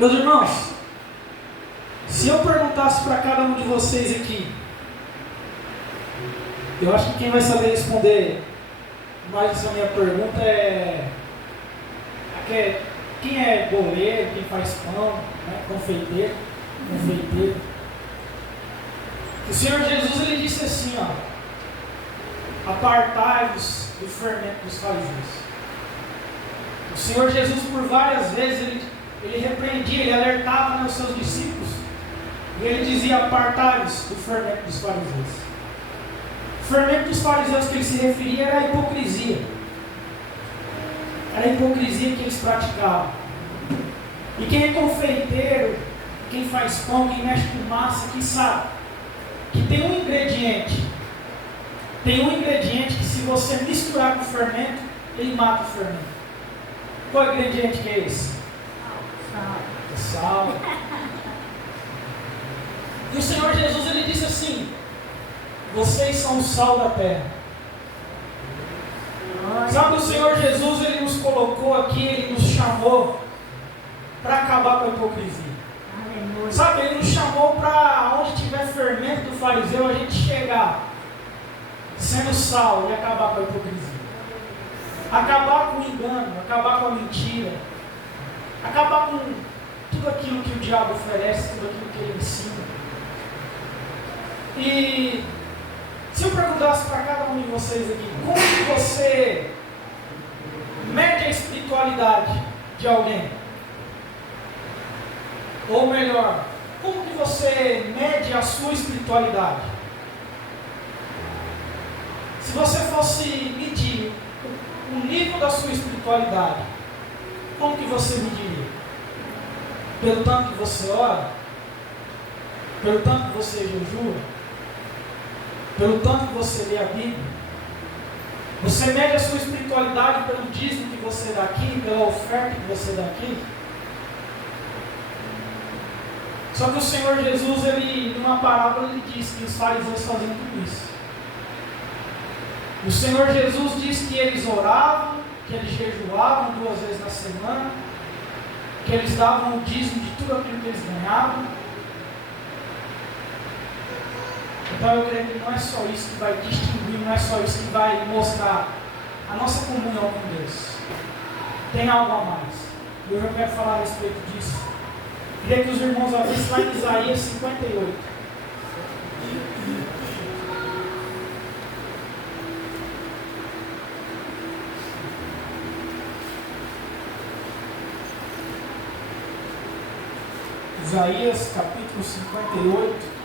Meus irmãos, se eu perguntasse para cada um de vocês aqui, eu acho que quem vai saber responder mais essa minha pergunta é quem é boleiro, quem faz pão, né? confeiteiro. O Senhor Jesus ele disse assim, apartai-vos do fermento dos fariseus. O Senhor Jesus por várias vezes ele repreendia, ele alertava os seus discípulos e ele dizia: apartai-vos do fermento dos fariseus. O fermento dos fariseus que ele se referia era a hipocrisia. Era a hipocrisia que eles praticavam. E quem é confeiteiro, quem faz pão, quem mexe com massa, quem sabe que tem um ingrediente que se você misturar com o fermento, ele mata o fermento. Qual ingrediente que é esse? Sal. E o Senhor Jesus ele disse assim: vocês são o sal da terra. Sabe, o Senhor Jesus ele nos colocou aqui, ele nos chamou para acabar com a hipocrisia. Sabe, ele nos chamou para onde tiver fermento do fariseu, a gente chegar sendo sal e acabar com a hipocrisia. Acabar com o engano, acabar com a mentira, acabar com tudo aquilo que o diabo oferece, tudo aquilo que ele ensina. E se eu perguntasse para cada um de vocês aqui, como que você mede a espiritualidade de alguém? Ou melhor, como que você mede a sua espiritualidade? Se você fosse medir o nível da sua espiritualidade, como que você mediria? Pelo tanto que você ora? Pelo tanto que você jejua? Pelo tanto que você lê a Bíblia? Você mede a sua espiritualidade pelo dízimo que você dá aqui, pela oferta que você dá aqui? Só que o Senhor Jesus, ele, numa parábola, ele disse que os fariseus faziam tudo isso. O Senhor Jesus disse que eles oravam, que eles jejuavam 2 vezes na semana, que eles davam o dízimo de tudo aquilo que eles ganhavam. Então eu creio que não é só isso que vai distinguir, não é só isso que vai mostrar a nossa comunhão com Deus. Tem algo a mais. E eu já quero falar a respeito disso. Queria que os irmãos abrissem lá em Isaías 58. Isaías capítulo 58.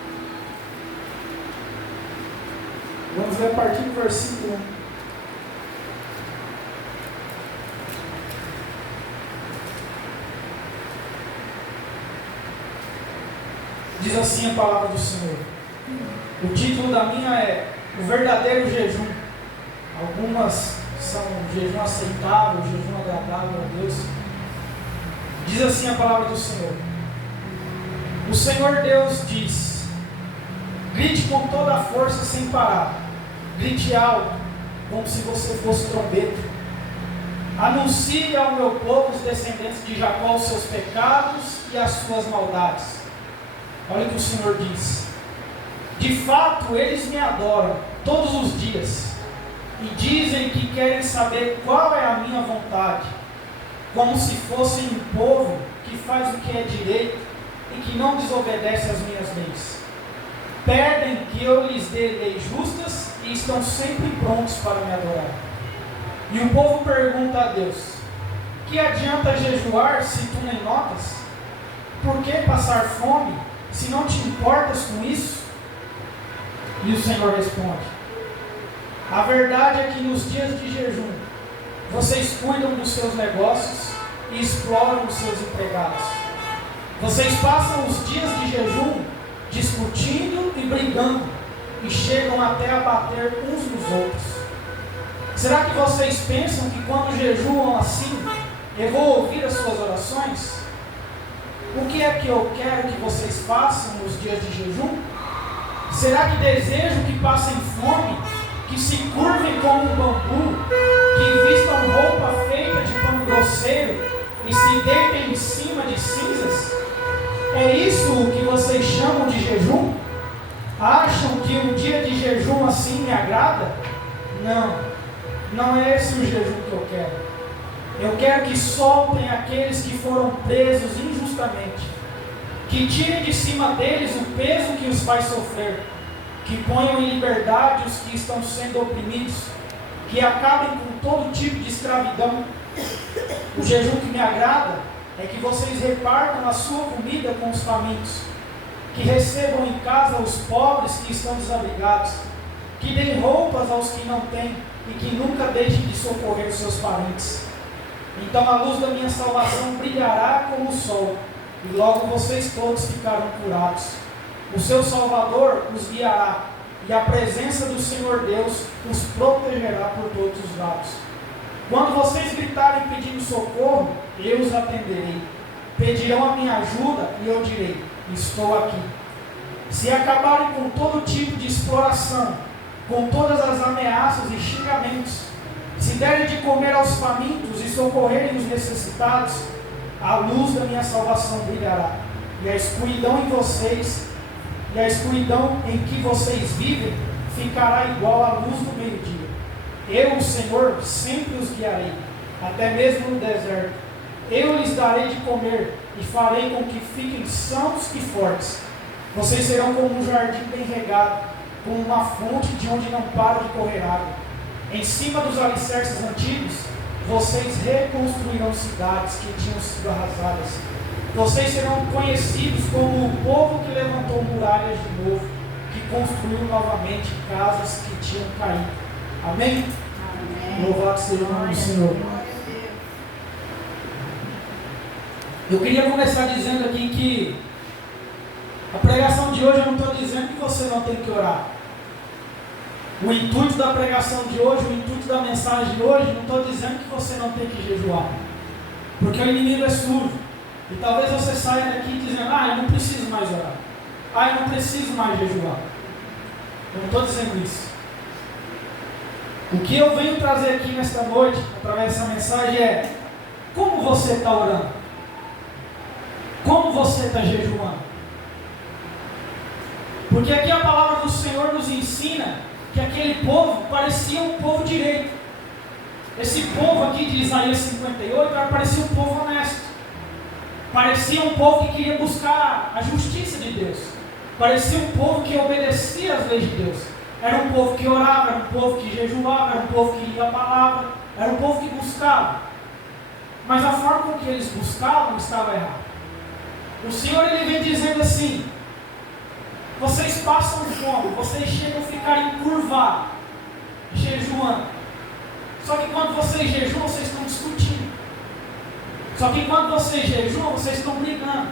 Vamos ler a partir do versículo 1. Diz assim a palavra do Senhor. O título da minha é O Verdadeiro Jejum. Algumas são jejum aceitável, jejum agradável a Deus. Diz assim a palavra do Senhor. O Senhor Deus diz: grite com toda a força sem parar. Grite alto, como se você fosse trombeta. Anuncie ao meu povo, os descendentes de Jacó, os seus pecados e as suas maldades. Olha o que o Senhor diz: de fato eles me adoram todos os dias e dizem que querem saber qual é a minha vontade, como se fossem um povo que faz o que é direito e que não desobedece às minhas leis. Pedem que eu lhes dê leis justas e estão sempre prontos para me adorar. E o povo pergunta a Deus: que adianta jejuar se tu nem notas? Por que passar fome se não te importas com isso? E o Senhor responde: a verdade é que nos dias de jejum vocês cuidam dos seus negócios e exploram os seus empregados. Vocês passam os dias de jejum discutindo e brigando e chegam até a bater uns nos outros. Será que vocês pensam que quando jejuam assim, eu vou ouvir as suas orações? O que é que eu quero que vocês façam nos dias de jejum? Será que desejo que passem fome, que se curvem como um bambu, que vistam roupa feita de pano grosseiro e se deitem em cima de cinzas? vocês chamam de jejum? Acham que um dia de jejum assim me agrada? Não, não é esse o jejum que eu quero. Eu quero que soltem aqueles que foram presos injustamente, que tirem de cima deles o peso que os faz sofrer, que ponham em liberdade os que estão sendo oprimidos, que acabem com todo tipo de escravidão. O jejum que me agrada é que vocês repartam a sua comida com os famintos, que recebam em casa os pobres que estão desabrigados, que deem roupas aos que não têm e que nunca deixem de socorrer seus parentes. Então a luz da minha salvação brilhará como o sol, e logo vocês todos ficarão curados. O seu Salvador os guiará, e a presença do Senhor Deus os protegerá por todos os lados. Quando vocês gritarem pedindo socorro, eu os atenderei. Pedirão a minha ajuda e eu direi: estou aqui. Se acabarem com todo tipo de exploração, com todas as ameaças e xingamentos, se derem de comer aos famintos e socorrerem os necessitados, a luz da minha salvação brilhará, e a escuridão em vocês, e a escuridão em que vocês vivem, ficará igual à luz do meio-dia. Eu, o Senhor, sempre os guiarei, até mesmo no deserto. Eu lhes darei de comer, e farei com que fiquem sãos e fortes. Vocês serão como um jardim bem regado, como uma fonte de onde não para de correr água. Em cima dos alicerces antigos, vocês reconstruirão cidades que tinham sido arrasadas. Vocês serão conhecidos como o povo que levantou muralhas de novo, que construiu novamente casas que tinham caído. Amém? Amém. Louvado seja o nome do Senhor. Eu queria começar dizendo aqui que a pregação de hoje, eu não estou dizendo que você não tem que orar. O intuito da pregação de hoje, o intuito da mensagem de hoje, não estou dizendo que você não tem que jejuar. Porque o inimigo é surdo. E talvez você saia daqui dizendo: eu não preciso mais orar. Eu não preciso mais jejuar. Eu não estou dizendo isso. O que eu venho trazer aqui nesta noite, através dessa mensagem, é: como você está orando? Como você está jejuando? Porque aqui a palavra do Senhor nos ensina que aquele povo parecia um povo direito. Esse povo aqui de Isaías 58 parecia um povo honesto. Parecia um povo que queria buscar a justiça de Deus. Parecia um povo que obedecia às leis de Deus. Era um povo que orava, era um povo que jejuava, era um povo que lia a palavra, era um povo que buscava. Mas a forma com que eles buscavam estava errada. O Senhor, ele vem dizendo assim: vocês passam fome, vocês chegam a ficar encurvados, jejuando. Só que quando vocês jejuam, vocês estão discutindo. Só que quando vocês jejuam, vocês estão brigando.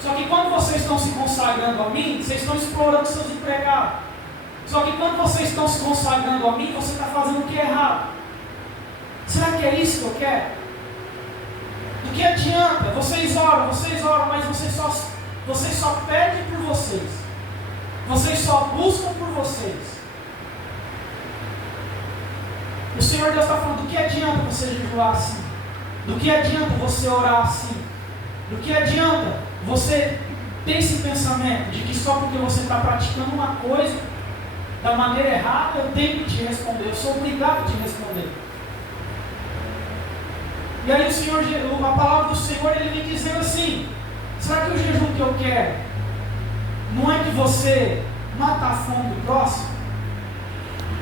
Só que quando vocês estão se consagrando a mim, vocês estão explorando seus empregados. Só que quando vocês estão se consagrando a mim, você está fazendo o que é errado. Será que é isso que eu quero? Do que adianta? Vocês oram, mas vocês só pedem por vocês. Vocês só buscam por vocês. O Senhor Deus está falando: do que adianta você jejuar assim? Do que adianta você orar assim? Do que adianta você ter esse pensamento de que só porque você está praticando uma coisa da maneira errada, eu tenho que te responder, eu sou obrigado a te responder. E aí a palavra do Senhor, ele vem dizendo assim: será que o jejum que eu quero não é que você mata a fome do próximo?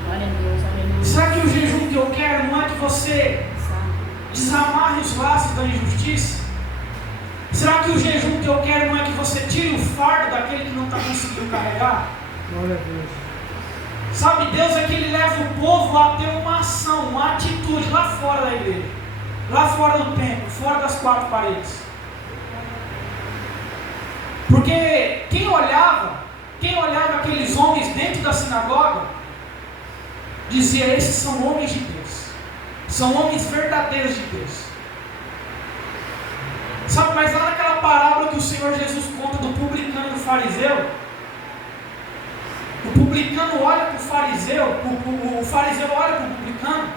Glória a Deus, aleluia. Será que o jejum que eu quero não é que você desamarre os laços da injustiça? Será que o jejum que eu quero não é que você tire o fardo daquele que não está conseguindo carregar? Glória a Deus. Sabe, Deus é que Ele leva o povo a ter uma ação, uma atitude lá fora da igreja, lá fora do templo, fora das quatro paredes. Porque quem olhava aqueles homens dentro da sinagoga, dizia: esses são homens de Deus, são homens verdadeiros de Deus. Sabe, mas lá naquela parábola que o Senhor Jesus conta do publicano e do fariseu, o publicano olha para o fariseu, o fariseu olha para o publicano,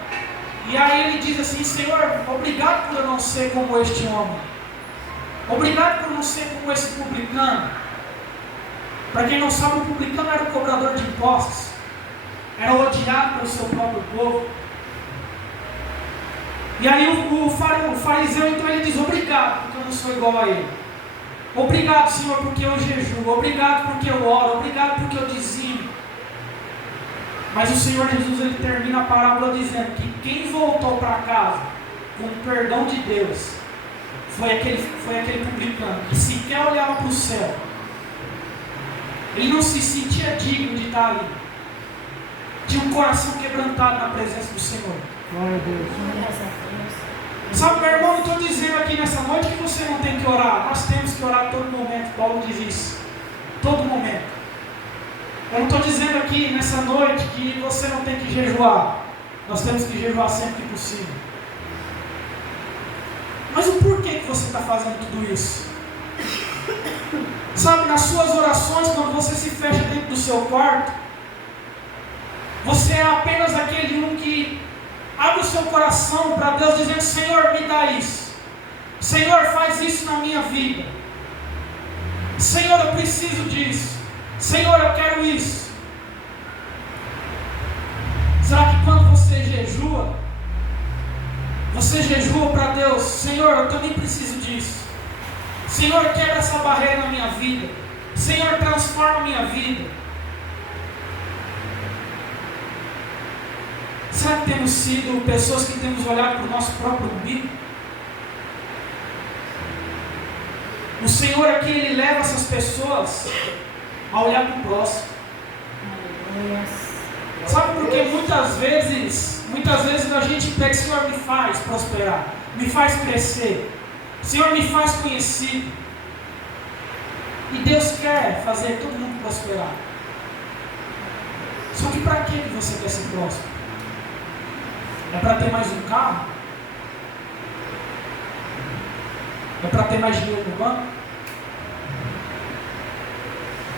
e aí ele diz assim: Senhor, obrigado por eu não ser como este homem, obrigado por não ser como esse publicano. Para quem não sabe, o publicano era o cobrador de impostos, era odiado pelo seu próprio povo. E aí o fariseu, então, ele diz: obrigado, porque eu não sou igual a ele. Obrigado, Senhor, porque eu jejuo. Obrigado porque eu oro. Obrigado porque eu dizimo. Mas o Senhor Jesus, ele termina a parábola dizendo que quem voltou para casa com o perdão de Deus foi aquele publicano que sequer olhava para o céu. Ele não se sentia digno de estar ali. Tinha um coração quebrantado na presença do Senhor. Glória a Deus. Sabe, meu irmão, eu estou dizendo aqui nessa noite que você não tem que orar. Nós temos que orar a todo momento. Paulo diz isso. Todo momento. Eu não estou dizendo aqui nessa noite que você não tem que jejuar. Nós temos que jejuar sempre que possível. Mas o porquê que você está fazendo tudo isso? Sabe, nas suas orações, quando você se fecha dentro do seu quarto, você é apenas aquele um que abre o seu coração para Deus, dizendo: Senhor, me dá isso. Senhor, faz isso na minha vida. Senhor, eu preciso disso. Senhor, eu quero isso. Será que quando você jejua para Deus: Senhor, eu também preciso disso. Senhor, quebra essa barreira na minha vida. Senhor, transforma a minha vida. Será que temos sido pessoas que temos olhado para o nosso próprio umbigo? O Senhor aqui, Ele leva essas pessoas a olhar para o próximo. Sabe por que muitas vezes a gente pede: Senhor, me faz prosperar, me faz crescer, Senhor, me faz conhecido. E Deus quer fazer todo mundo prosperar. Só que para que você quer ser próspero? É para ter mais um carro? É para ter mais dinheiro no banco?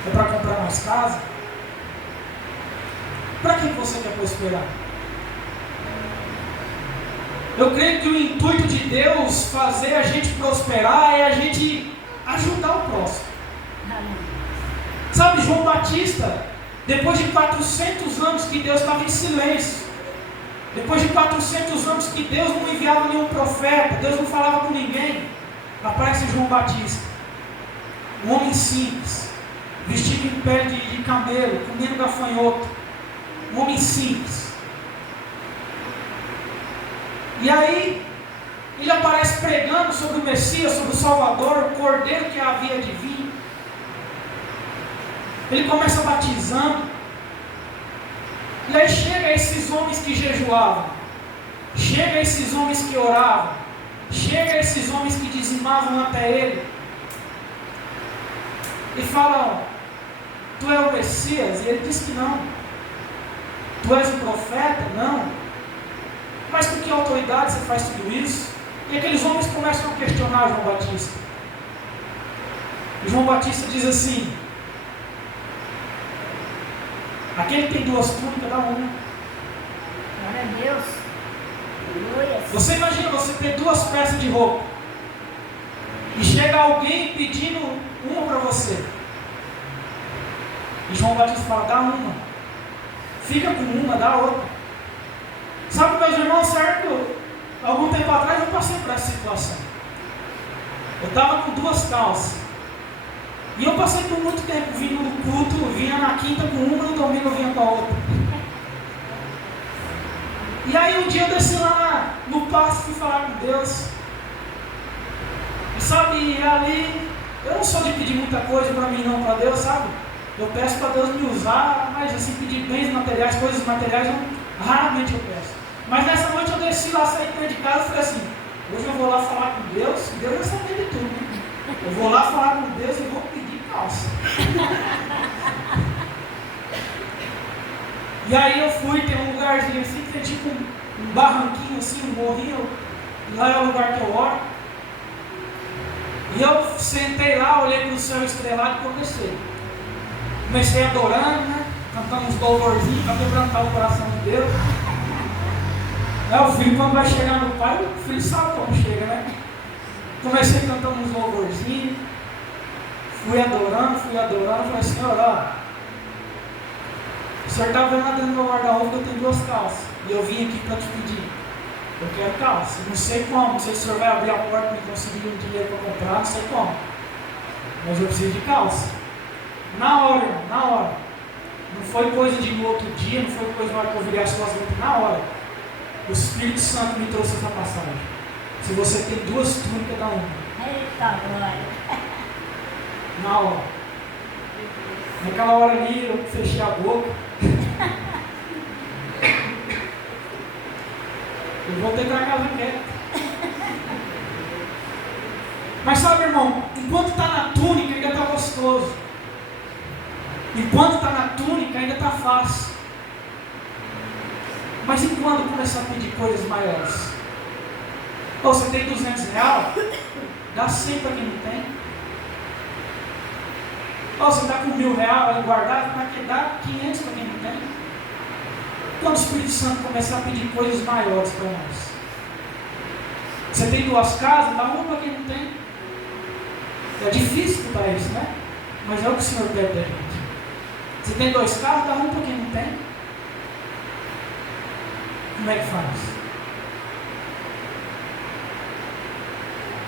É para comprar mais casa? Para que você quer prosperar? Eu creio que o intuito de Deus fazer a gente prosperar é a gente ajudar o próximo. Sabe, João Batista, depois de 400 anos que Deus estava em silêncio, depois de 400 anos que Deus não enviava nenhum profeta, Deus não falava com ninguém, aparece João Batista, um homem simples, vestido em pele de camelo, comendo gafanhoto, um homem simples. E aí, ele aparece pregando sobre o Messias, sobre o Salvador, o Cordeiro que havia de vir. Ele começa batizando. E aí chega esses homens que jejuavam, chega esses homens que oravam, chega esses homens que dizimavam até ele, e falam: tu é o Messias? E ele diz que não. Tu és o profeta? Não. Mas com que autoridade você faz tudo isso? E aqueles homens começam a questionar João Batista. E João Batista diz assim: aquele que tem 2 túnicas, dá uma. Glória a Deus. Aleluia. Você imagina você ter 2 peças de roupa e chega alguém pedindo uma para você. E João Batista fala: dá uma. Fica com uma, dá outra. Sabe, meus irmãos, certo? Algum tempo atrás eu passei por essa situação. Eu estava com 2 calças. E eu passei por muito tempo vindo no culto, vinha na quinta com uma, no domingo eu vinha com a outra. E aí um dia eu desci lá no pasto e fui falar com Deus. E sabe, ali, eu não sou de pedir muita coisa para mim não, para Deus, sabe? Eu peço para Deus me usar, mas assim, pedir bens materiais, coisas materiais, raramente eu peço. Mas nessa noite eu desci lá, saí de casa e falei assim: hoje eu vou lá falar com Deus, Deus vai saber de tudo, né? Eu vou lá falar com Deus e vou pedir calça. E aí eu fui, tem um lugarzinho assim, que é tipo um barranquinho assim, um morrinho, lá é o lugar que eu oro. E eu sentei lá, olhei para o céu estrelado e comecei. Comecei adorando, né? Cantando uns louvorzinhos para quebrantar o coração de Deus. O filho, quando vai chegar no pai, o filho sabe como chega, né? Comecei cantando uns louvorzinhos. Fui adorando, falei, Senhor, ó, o Senhor está vendo lá dentro do meu guarda-roupa que eu tenho 2 calças. E eu vim aqui para te pedir. Eu quero calça. Não sei como, não sei se o Senhor vai abrir a porta e me conseguir um dinheiro para comprar, não sei como. Mas eu preciso de calça. Na hora, irmão, na hora. Não foi coisa de no outro dia, não foi coisa na hora que eu virei as costas, na hora. O Espírito Santo me trouxe essa passagem. Se você tem 2 túnicas, dá uma. Eita, glória. Na hora. Naquela hora ali, eu fechei a boca. Eu voltei para casa quieto. Mas sabe, irmão, enquanto está na túnica ainda está gostoso. Enquanto está na túnica ainda está fácil. Mas e quando começar a pedir coisas maiores? Ou você tem R$200? Dá 100 para quem não tem. Ou você está com R$1.000 aí guardado, para que dá 500 para quem não tem. Quando o Espírito Santo começar a pedir coisas maiores para nós. Você tem 2 casas, dá uma para quem não tem. É difícil escutar isso, né? Mas é o que o Senhor pede da gente. Você tem 2 carros, dá um para quem não tem. Como é que faz?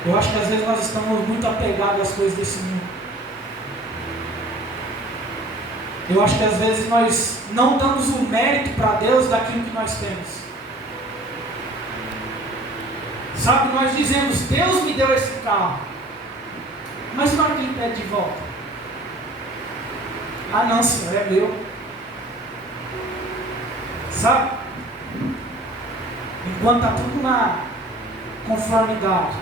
Eu acho que às vezes nós estamos muito apegados às coisas desse mundo. Eu acho que às vezes nós não damos o mérito para Deus daquilo que nós temos. Sabe, nós dizemos, Deus me deu esse carro. Mas na hora que Ele pede de volta? Ah não, Senhor, é meu. Sabe? Enquanto está tudo na conformidade,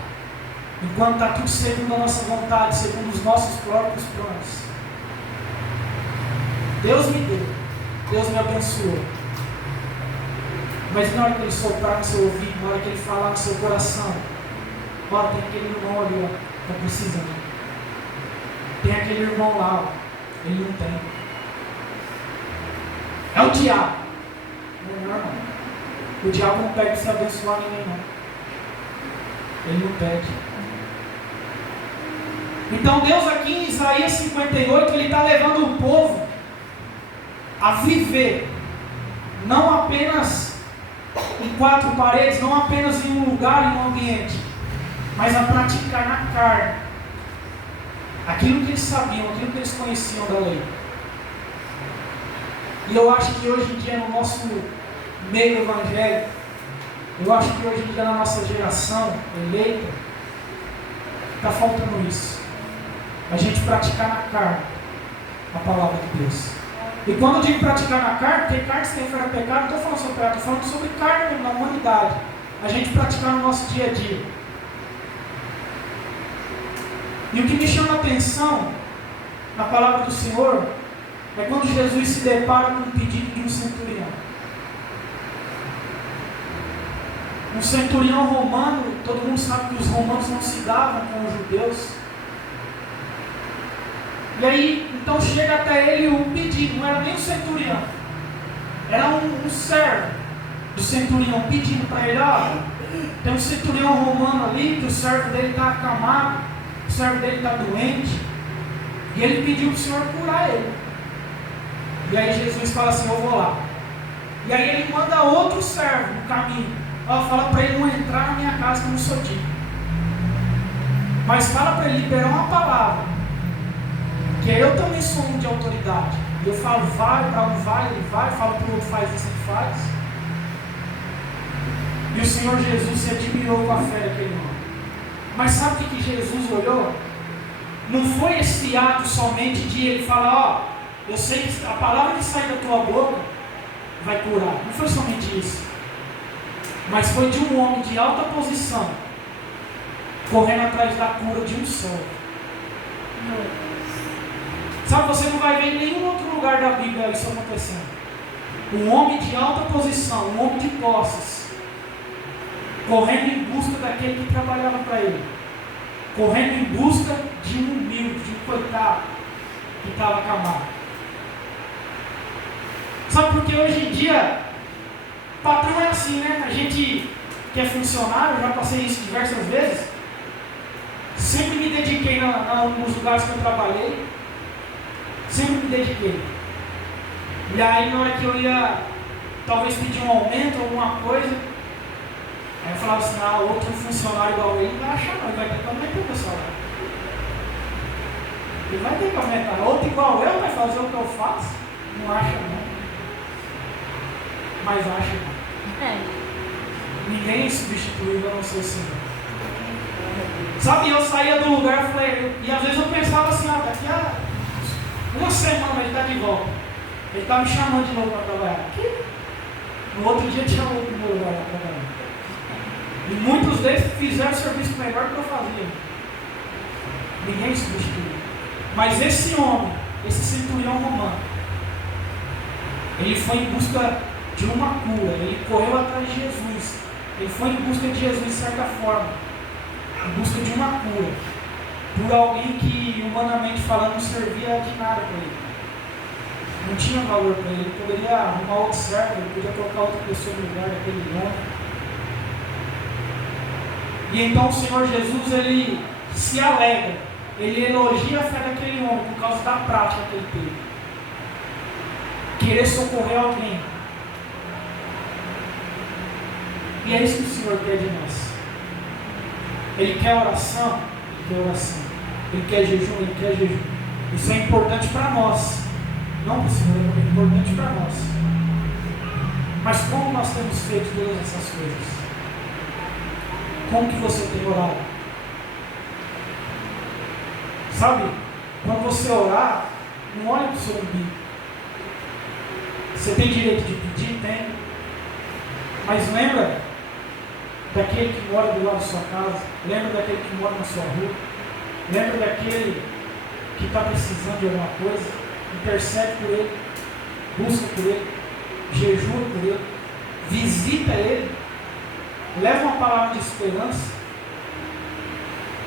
enquanto está tudo segundo a nossa vontade, segundo os nossos próprios planos, Deus me deu, Deus me abençoou. Mas na hora que Ele soprar no seu ouvido, na hora que Ele falar no seu coração, ó, tem aquele irmão ali, ó, está precisando. Tem aquele irmão lá, ó, ele não tem. É o diabo. Não, irmão. O diabo não pede se abençoar ninguém, não. Ele não pede. Então Deus aqui em Isaías 58, Ele está levando o povo a viver, não apenas em 4 paredes, não apenas em um lugar, em um ambiente, mas a praticar na carne aquilo que eles sabiam, aquilo que eles conheciam da lei. E eu acho que hoje em dia no nosso meio evangélico, eu acho que hoje em dia na nossa geração eleita, está faltando isso. A gente praticar na carne a palavra de Deus. E quando eu digo praticar na carne, porque carne se refere a pecado, não estou falando sobre pecado, estou falando sobre carne na humanidade. A gente praticar no nosso dia a dia. E o que me chama a atenção na palavra do Senhor é quando Jesus se depara com o pedido de um centurião. Um centurião romano, todo mundo sabe que os romanos não se davam com os judeus. E aí, então chega até ele um pedido, não era nem um centurião, era um servo do centurião pedindo para ele, ó, tem um centurião romano ali, que o servo dele está acamado, o servo dele está doente, e ele pediu para o Senhor curar ele. E aí Jesus fala assim, eu vou lá. E aí ele manda outro servo no caminho, ó, fala para ele não entrar na minha casa que eu não sou digno. Mas fala para ele liberar uma palavra, que eu também sou um de autoridade. E eu falo, vai, para um vai, ele vai, falo para o outro, faz isso, ele faz. E o Senhor Jesus se admirou com a fé daquele homem. Mas sabe o que Jesus olhou? Não foi esse ato somente de ele falar, ó, eu sei que a palavra que sai da tua boca vai curar. Não foi somente isso. Mas foi de um homem de alta posição, correndo atrás da cura de um servo. Sabe, você não vai ver em nenhum outro lugar da Bíblia isso acontecendo. Um homem de alta posição, um homem de posses, correndo em busca daquele que trabalhava para ele, correndo em busca de um humilde, de um coitado que estava acamado. Sabe, porque hoje em dia, patrão é assim, né? A gente que é funcionário, já passei isso diversas vezes. Sempre me dediquei nos lugares que eu trabalhei. Sempre me dediquei. E aí na hora que eu ia talvez pedir um aumento, alguma coisa, aí eu falava assim, outro funcionário igual ele não vai achar não, ele vai ter que aumentar o meu salário. Ele vai ter que aumentar. Outro igual eu vai fazer o que eu faço? Não acha não. Mas acha não. Ninguém é substituível a não ser o Senhor. Sabe, eu saía do lugar e às vezes eu pensava assim, daqui a uma semana ele está de volta. Ele está me chamando de novo para trabalhar. No outro dia tinha outro no meu lugar para trabalhar. E muitos deles fizeram o serviço melhor do que eu fazia. Ninguém substituiu. Mas esse homem, esse centurião romano, ele foi em busca de uma cura. Ele correu atrás de Jesus. Ele foi em busca de Jesus de certa forma. Em busca de uma cura. Por alguém que, humanamente falando, não servia de nada para ele. Não tinha valor para ele. Ele poderia arrumar outro servo, ele poderia colocar outra pessoa no lugar daquele homem. E então o Senhor Jesus, ele se alegra, ele elogia a fé daquele homem por causa da prática que ele teve. Querer socorrer alguém. E é isso que o Senhor quer de nós. Ele quer oração, ele quer oração. Ele quer jejum, ele quer jejum. Isso é importante para nós. Não para o Senhor, é importante para nós. Mas como nós temos feito todas essas coisas? Como que você tem orado? Sabe, quando você orar, não olhe para o seu umbigo. Você tem direito de pedir? Tem. Mas lembra daquele que mora do lado da sua casa. Lembra daquele que mora na sua rua. Lembra daquele que está precisando de alguma coisa. Intercede por ele. Busca por ele. Jejua por ele. Visita ele. Leva uma palavra de esperança.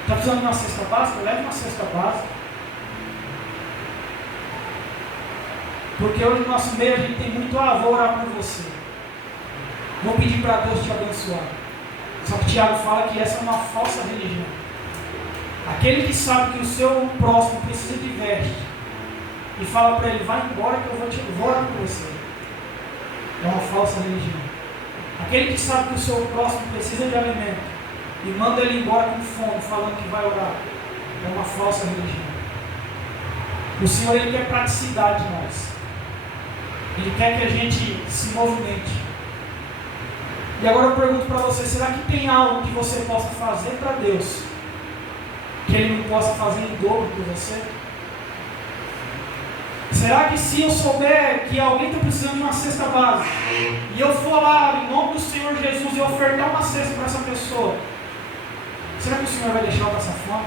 Está precisando de uma cesta básica? Leva uma cesta básica. Porque hoje no nosso meio a gente tem muito, vou orar por você. Vou pedir para Deus te abençoar. Só que Tiago fala que essa é uma falsa religião. Aquele que sabe que o seu próximo precisa de veste e fala para ele, vai embora que eu vou orar por você. É uma falsa religião. Aquele que sabe que o seu próximo precisa de alimento e manda ele embora com fome, falando que vai orar, é uma falsa religião. O Senhor, ele quer praticidade de nós. Ele quer que a gente se movimente. E agora eu pergunto para você, será que tem algo que você possa fazer para Deus que Ele não possa fazer em dobro por você? Será que se eu souber que alguém está precisando de uma cesta básica e eu for lá em nome do Senhor Jesus e ofertar uma cesta para essa pessoa, será que o Senhor vai deixar ela passar fome?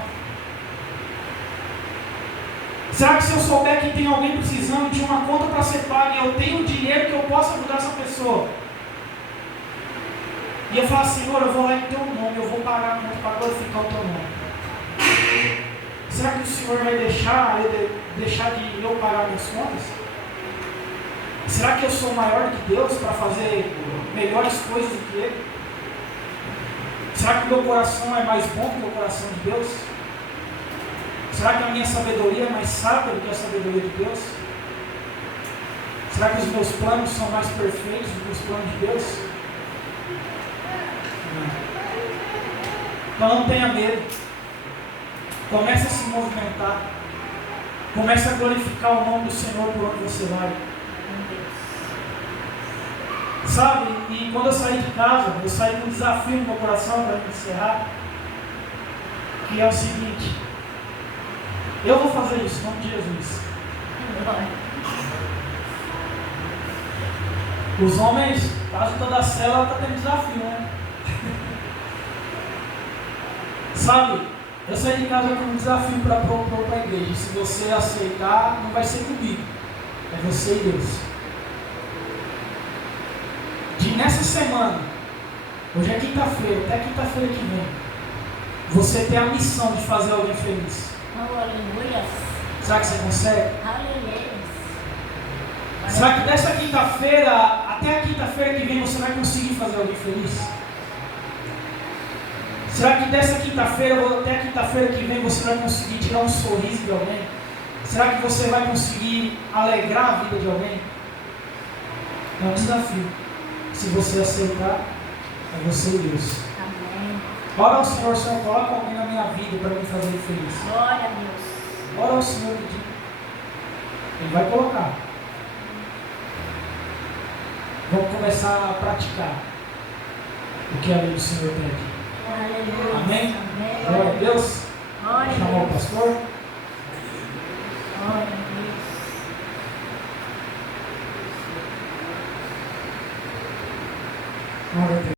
Será que se eu souber que tem alguém precisando de uma conta para ser paga e eu tenho dinheiro que eu possa ajudar essa pessoa, e eu falo, Senhor, eu vou lá em teu nome, eu vou pagar a conta para glorificar o teu nome, será que o Senhor vai deixar de eu pagar minhas contas? Será que eu sou maior do que Deus para fazer melhores coisas do que Ele? Será que o meu coração é mais bom que o coração de Deus? Será que a minha sabedoria é mais sábia do que a sabedoria de Deus? Será que os meus planos são mais perfeitos do que os planos de Deus? Não. Então não tenha medo. Comece a se movimentar. Comece a glorificar o nome do Senhor por onde você vai. Sabe, e quando eu saí de casa, eu saí com um desafio no meu coração para encerrar, que é o seguinte: eu vou fazer isso em nome de Jesus. Os homens, quase toda a célula está tendo desafio, né? Sabe, eu saí de casa com um desafio para propor para a igreja. Se você aceitar, não vai ser comigo, é você e Deus. De nessa semana, hoje é quinta-feira, até quinta-feira que vem, você tem a missão de fazer alguém feliz. Aleluia. Será que você consegue? Aleluia. Será que dessa quinta-feira até a quinta-feira que vem você vai conseguir fazer alguém feliz? Será que dessa quinta-feira ou até a quinta-feira que vem você vai conseguir tirar um sorriso de alguém? Será que você vai conseguir alegrar a vida de alguém? É um desafio. Se você aceitar, é você e Deus. Amém. Ora ao Senhor, Senhor, coloca alguém na minha vida para me fazer feliz. Glória a Deus. Ora ao Senhor pedindo. Ele vai colocar. Vamos começar a praticar o que a lei do Senhor pede. Aleluia. Amém? Amém. Glória a Deus. Glória a Chamou o Deus. pastor.